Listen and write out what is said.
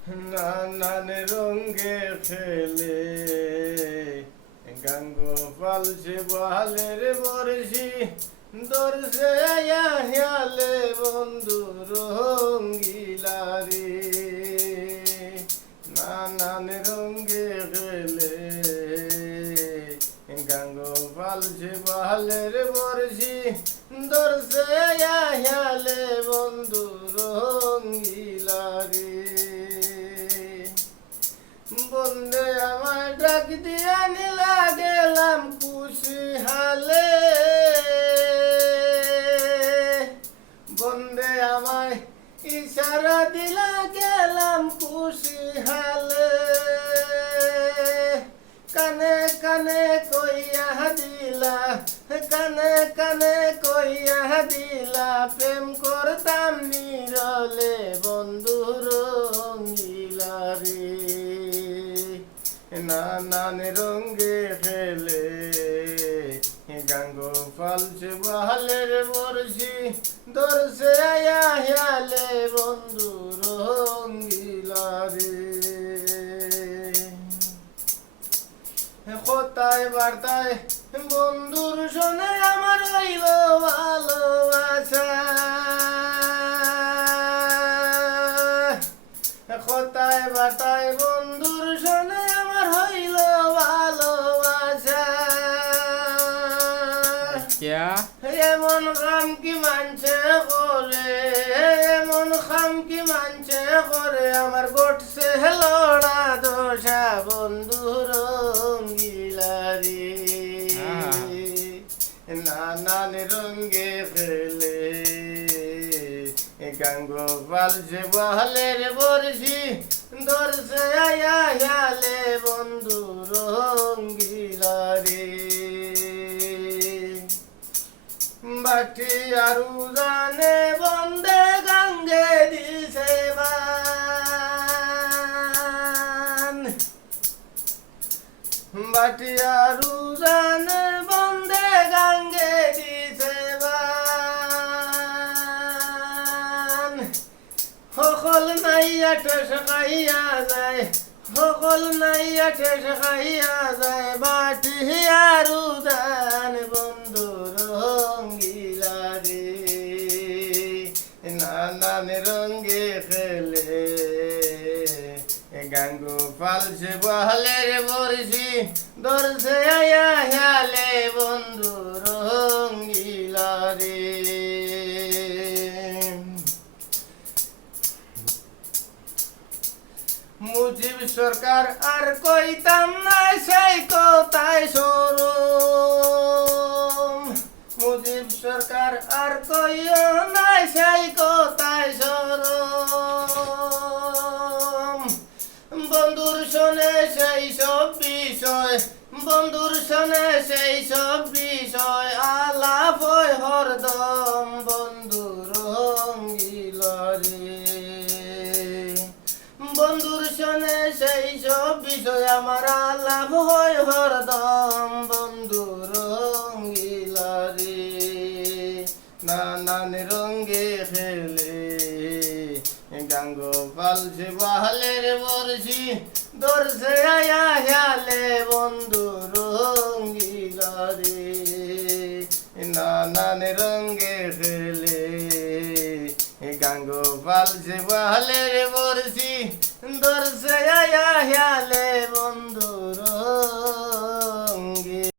নানান রঙে খেলে গাঙ্গোপাল সে বহালের বর্ষি দর্শে হেয়ালে বন্ধু রঙ্গিলারে নানান রঙে খেলে গাঙ্গোপাল সে বহালের বর্ষি দর্শে হেয়ালে বন্ধু রঙ্গিলারে বন্দে আমায় ডাক দিয়া নিলা গেলাম খুশি হালে বন্দে আমায় ইশারা দিলা গেলাম খুশি হালে কানে কানে কইয়া দিলা কানে কানে কইয়া দিলা প্রেম করতাম নিরলে বন্ধু রঙ্গিলা রে নানান রঙে খেলে গাঙ্গোপাল সে বহালের বর্ষি দর্শে হেয়ালে বন্ধু রঙ্গিলা রে কোথায় বার্তায় বন্ধুর শোনে আমার হইল ভালোবাসা কোথায় বার্তায় বন্ধুর শোনে আমার হইল ভালোবাসা এমন কাম কি মানছে করে এমন কাম কি মানছে করে আমার গটছে লড়া দোষা বন্ধু রঙ্গিলা রে নানান রঙে খেলে গাঙ্গোপাল সে বহালের বর্ষি দর্শে হেয়ালে বন্ধু রঙ্গিলা রে বাটি আরু জানে বন্দে গঙ্গে দিছে বান বাটি আরু জানে বন্দে গঙ্গে দিছে বান সকল নাইয়া ঠেস খাইয়া যায় সকল নাইয়া ঠেস খাইয়া যায় বাটি আরু জান বন্ধু রঙ্গিলা রে নানান রঙে খেলে গাঙ্গোপাল সে বহালের বর্ষি দর্শে হেয়ালে বন্ধু রঙ্গিলা রে মুজিব সরকার আর কইতাম না সেই কথায় সরম মুজিব সরকার আর কইও না সেই কথায় সরম বন্ধুর শোনে সেই সব বিষয় বন্ধুর শোনে সেই সব বিষয় আলাপ হয় হরদম বন্ধু রঙ্গিলা রে বন্ধুর শোনে সেই সব বিষয় আমার আলাপ হয় হরদম বন্ধু রঙ্গিলা রে নানান রঙে খেলে গাঙ্গোপাল সে বহালের বর্ষি দর্শে হেয়ালে বন্ধু রঙ্গিলা রে নানান রঙে খেলে গাঙ্গোপাল সে বহালের বর্ষি